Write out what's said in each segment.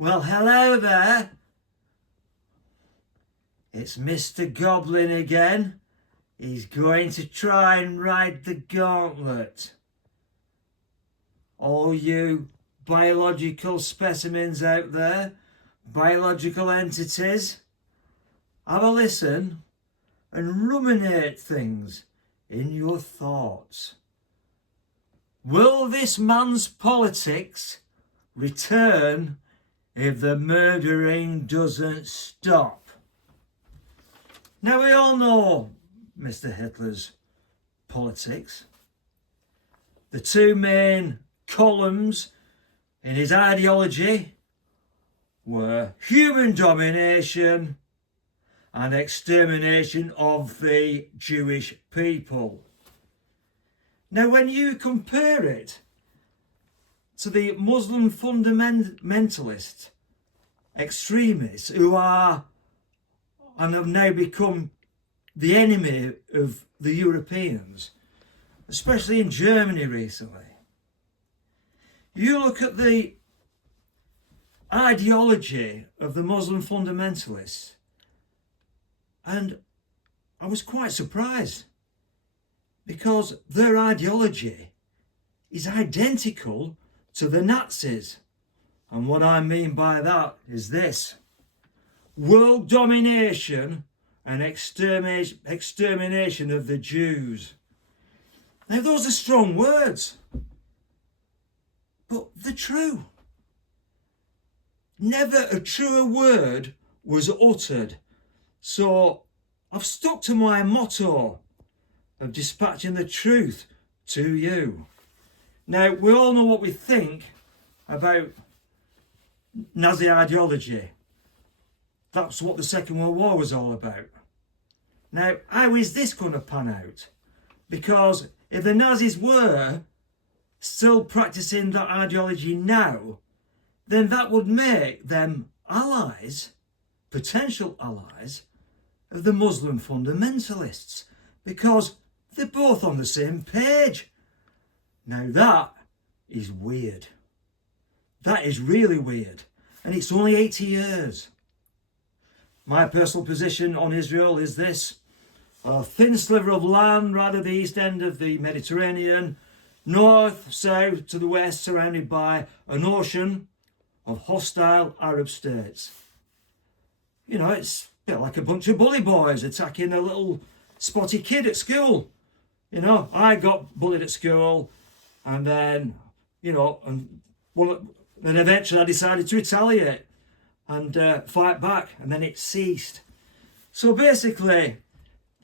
Well, hello there. It's Mr. Goblin again. He's going to try and ride the gauntlet. All you biological specimens out there, biological entities, have a listen and ruminate things in your thoughts. Will this man's politics return if the murdering doesn't stop? Now, we all know Mr. Hitler's politics. The two main columns in his ideology were human domination and extermination of the Jewish people. Now, when you compare it to the Muslim fundamentalist extremists who are and have now become the enemy of the Europeans, especially in Germany recently, you look at the ideology of the Muslim fundamentalists, and I was quite surprised because their ideology is identical to the Nazis. And what I mean by that is this: world domination and extermination of the Jews. Now, those are strong words, but they're true. Never a truer word was uttered. So I've stuck to my motto of dispatching the truth to you. Now, we all know what we think about Nazi ideology. That's what the Second World War was all about. Now, how is this going to pan out? Because if the Nazis were still practicing that ideology now, then that would make them allies, potential allies, of the Muslim fundamentalists, because they're both on the same page. Now, that is weird. That is really weird. And it's only 80 years. My personal position on Israel is this: a thin sliver of land right at the east end of the Mediterranean, north, south to the west, surrounded by an ocean of hostile Arab states. You know, it's a bit like a bunch of bully boys attacking a little spotty kid at school. You know, I got bullied at school, and then, then eventually I decided to retaliate and fight back, and then it ceased. So basically,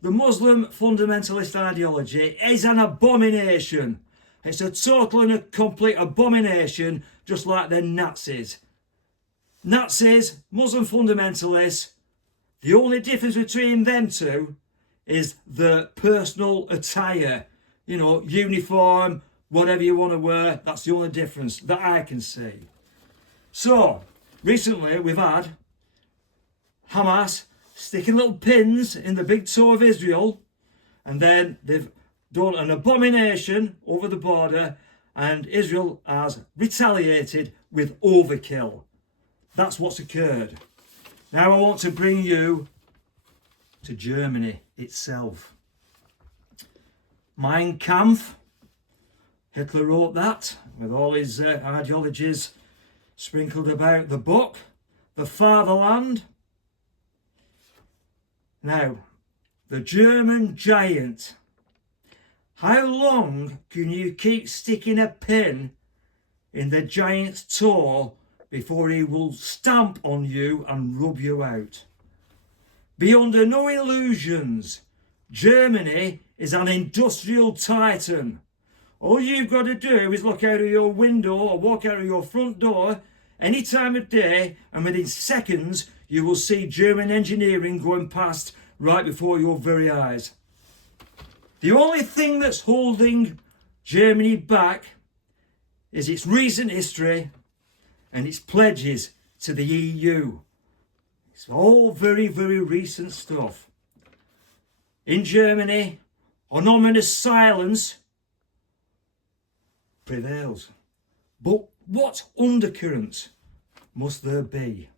the Muslim fundamentalist ideology is an abomination. It's a total and a complete abomination, just like the Nazis. Nazis, Muslim fundamentalists, the only difference between them two is the personal attire. You know, uniform, whatever you want to wear, that's the only difference that I can see. So, recently we've had Hamas sticking little pins in the big toe of Israel, and then they've done an abomination over the border, and Israel has retaliated with overkill. That's what's occurred. Now I want to bring you to Germany itself. Mein Kampf, Hitler wrote that with all his ideologies sprinkled about the book, the fatherland. Now, the German giant. How long can you keep sticking a pin in the giant's toe before he will stamp on you and rub you out? Be under no illusions. Germany is an industrial titan. All you've got to do is look out of your window or walk out of your front door any time of day, and within seconds you will see German engineering going past right before your very eyes. The only thing that's holding Germany back is its recent history and its pledges to the EU. It's all very, very recent stuff. In Germany, an ominous silence prevails. But what undercurrent must there be.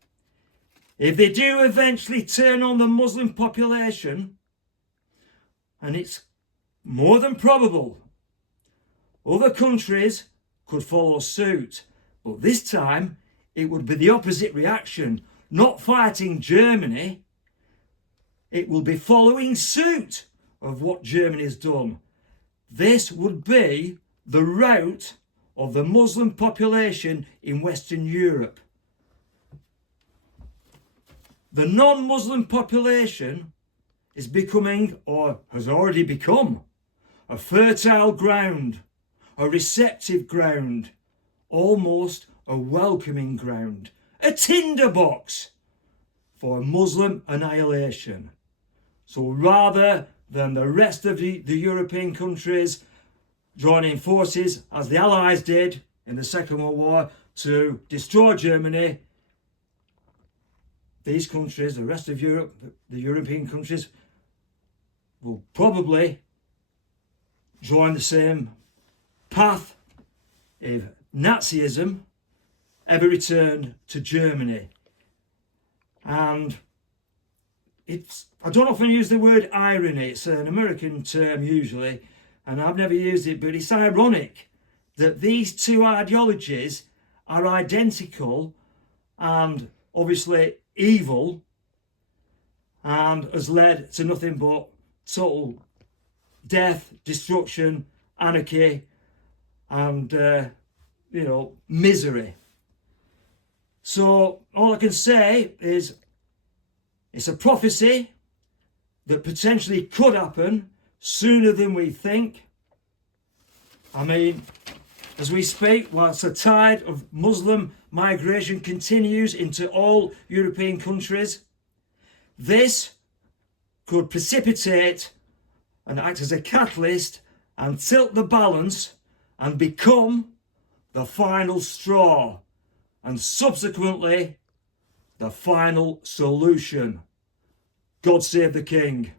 If they do eventually turn on the Muslim population, and it's more than probable, other countries could follow suit. But this time, it would be the opposite reaction. Not fighting Germany, it will be following suit of what Germany has done. This would be the rout of the Muslim population in Western Europe. The non-Muslim population is becoming, or has already become, a fertile ground, a receptive ground, almost a welcoming ground, a tinderbox for Muslim annihilation. So rather than the rest of the European countries joining forces, as the Allies did in the Second World War, to destroy Germany, these countries, the rest of Europe, the European countries, will probably join the same path if Nazism ever returned to Germany. And I don't often use the word irony. It's an American term usually, and I've never used it, but it's ironic that these two ideologies are identical and obviously evil, and has led to nothing but total death, destruction, anarchy, and misery. So all I can say is it's a prophecy that potentially could happen sooner than we think. I mean, as we speak, whilst the tide of Muslim migration continues into all European countries, this could precipitate and act as a catalyst and tilt the balance and become the final straw and subsequently the final solution. God save the King.